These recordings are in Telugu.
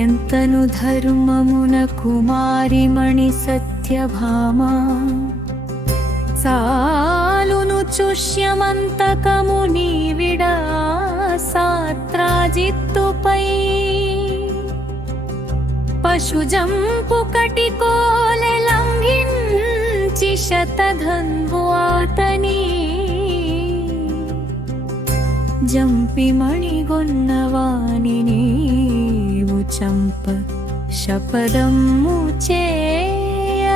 ఎంతను ధర్మమున కుమారిమణి సత్యభామా సాలును చుష్యమంతకము నీవిడా సాత్రాజిత్తుపై పశుజంపు కటికోలె లంఘించి శతధన్వు ఆతని జంపి మణిగొన్నవాని నీవు చంప శపథము చేయ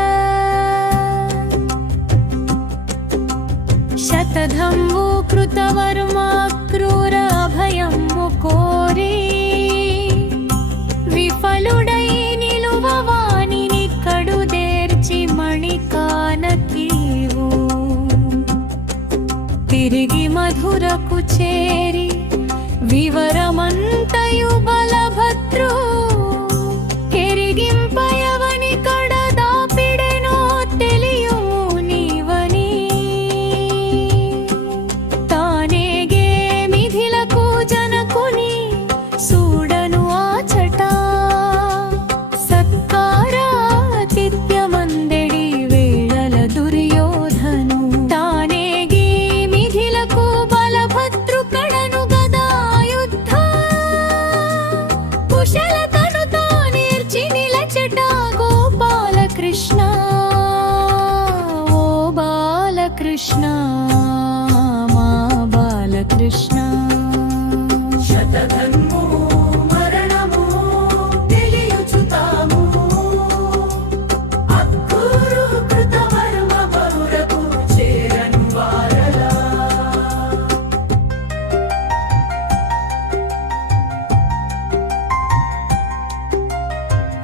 శతధంబు కృతవర్మా క్రూర అభయము కోరి విఫలుడై నిలువవానిని కడుదేర్చి మణికానకీవు తిరిగి మధురకు చేరి వివరమంతయు బలభద్రు కెరిగింపయవని కడదాపిడెనో తెలియు నీవని తానేగే మిథిలకు జనకుని సూడను ఆచట సత్కారాతిథ్యమందెడి వేళల దుర్యోధను తానేగే మిథిలకు బలభద్రు కడను గదాయుద్ధ కుశలతను తానేర్చి నిలచట గోపాలకృష్ణ ఓ బాలకృష్ణ మా బాలకృష్ణ శతధన్ము మరణము తెలియుచుతాము అక్కూరు కృతవర్మ బరురకు చేరను వారలా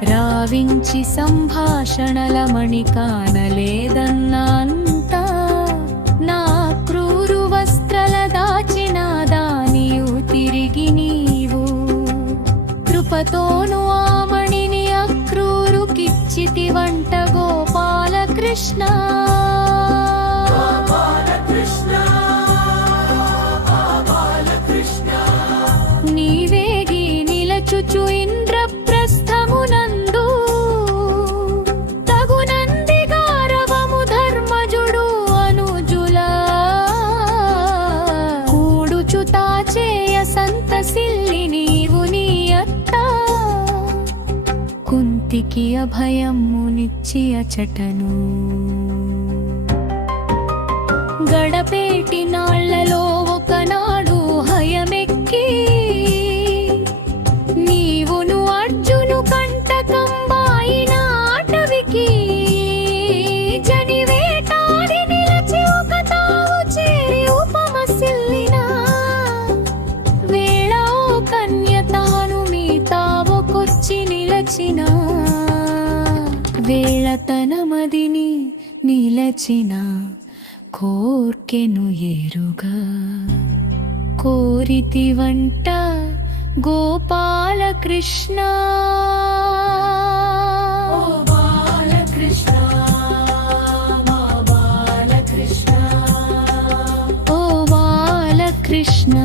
రావించి సంభాషణల మణి కానలేదన్నంత నా క్రూరు వస్త్రల దాచిన దానియు తిరిగి నీవు కృపతోను ఆ మణిని అక్రూరుకిచ్చితి వంట గోపాలకృష్ణ బాలకృష్ణ బాలకృష్ణ నీవేగి నిలచుచు ఇంద్రప్రస్థమునందు తగునంది గారవము ధర్మజుడు అనుజుల కూడుచు తాచేయ సంతసిల్లి నీవు నీ అత్త కుంతికి అభయమునిచ్చి అచటను గడపేటి నాళ్లలో ఒకనాడు హయమెక్కి నీవును అర్జును కంటకంబాయిన అటవికి జనివేటాడి నిలచి ఒక తావు చేరి ఉపమసిల్లిన వేళ ఓ కన్య తాను మీ తావుకొచ్చి నిలచిన వేళ తన మదిని నిలచిన కోర్కెను ఎరుగా కోరితి వంట గోపాలకృష్ణ ఓ బాలకృష్ణ మా బాలకృష్ణ ఓ బాలకృష్ణ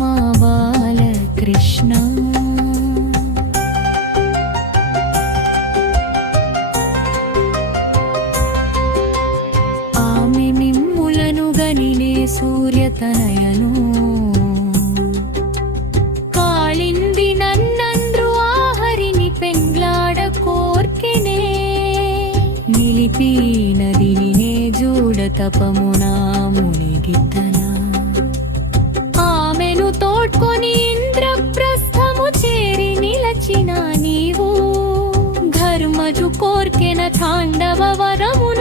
మా బాలకృష్ణ ఆమె మిమ్ములను గనినే సూర్యతనయను కాళింది నన్నంద్రు ఆహరిని పెంగ్లాడ కోర్కెనే నిలిపి నదిని నే జూడ తపమునా మునిగితన ఆమెను తోడ్కొని ఇంద్రప్రస్థము చేరి నిలచిన నీవు ధర్మజు కోర్కెన తాండవ వరమున